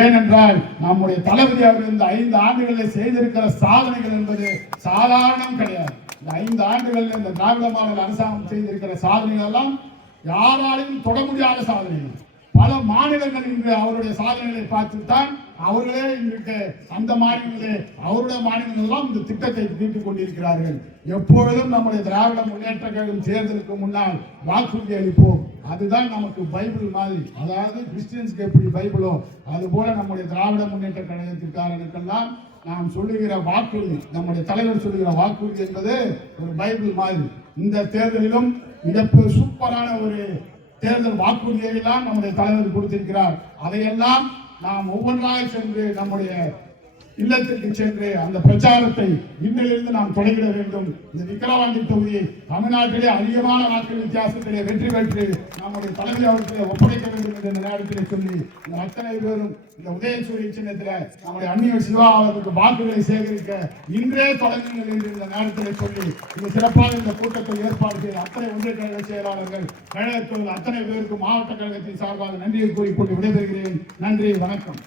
ஏனென்றால் நம்முடைய தளபதி அவர்கள் இந்த 5 ஆண்டுகளில் செய்திருக்கிற சாதனைகள் என்பது சாதாரணம் கிடையாது. இந்த 5 ஆண்டுகளில் இந்த திராவிட மாடல் அரசாங்கம் செய்திருக்கிற சாதனைகள் எல்லாம் யாராலையும் தொட முடியாத சாதனைகள். பல மாநிலங்கள் இன்று அவருடைய சாதனைகளை பார்த்துத்தான் அவர்களே இன்றைக்கு அந்த மாநிலங்களே அவருடைய மாநிலங்களெல்லாம் இந்த திட்டத்தை தீட்டிக் கொண்டிருக்கிறார்கள். எப்பொழுதும் நம்முடைய திராவிட முன்னேற்ற கழகம் தேர்தலுக்கு முன்னால் வாக்குறுதி அளிப்போம். அதுதான் நமக்கு பைபிள் மாதிரி. அதாவது கிறிஸ்டியன்ஸ்க்கு எப்படி பைபிளோ அது போல நம்முடைய திராவிட முன்னேற்ற கழகத்திற்காரர்களுக்கெல்லாம் நாம் சொல்லுகிற வாக்குறுதி, நம்முடைய தலைவர் சொல்லுகிற வாக்குறுதி என்பது ஒரு பைபிள் மாதிரி. இந்த தேர்தலிலும் மிக சூப்பரான ஒரு தேர்தல் வாக்குறுதியை எல்லாம் நம்முடைய தலைவர் கொடுத்திருக்கிறார். அதையெல்லாம் நாம் ஒவ்வொன்றாக சென்று நம்முடைய இல்லத்திற்கு சென்று அந்த பிரச்சாரத்தை இன்றிலிருந்து நாம் தொடங்கிட வேண்டும். இந்த விக்கிரவாண்டி தொகுதியை தமிழ்நாட்டிலே அதிகமான வாக்கு வித்தியாசத்திலே வெற்றி பெற்று நம்முடைய தலைமை அவர்களை ஒப்படைக்க வேண்டும் என்று இந்த நேரத்திலே சொல்லி இந்த அத்தனை பேரும் இந்த உதயசூரிய சின்னத்தில் நம்முடைய அந்நிய சிவா அவர்களுக்கு வாக்குகளை சேகரிக்க இன்றே தொடங்குங்கள் என்று இந்த நேரத்திலே சொல்லி இந்த சிறப்பாக இந்த கூட்டத்தை ஏற்பாடு செய்த அத்தனை ஒன்றிய கழக செயலாளர்கள், கழகத்தில் அத்தனை பேருக்கு மாவட்ட கழகத்தின் சார்பாக நன்றியை கூறிக்கொண்டு விடைபெறுகிறேன். நன்றி, வணக்கம்.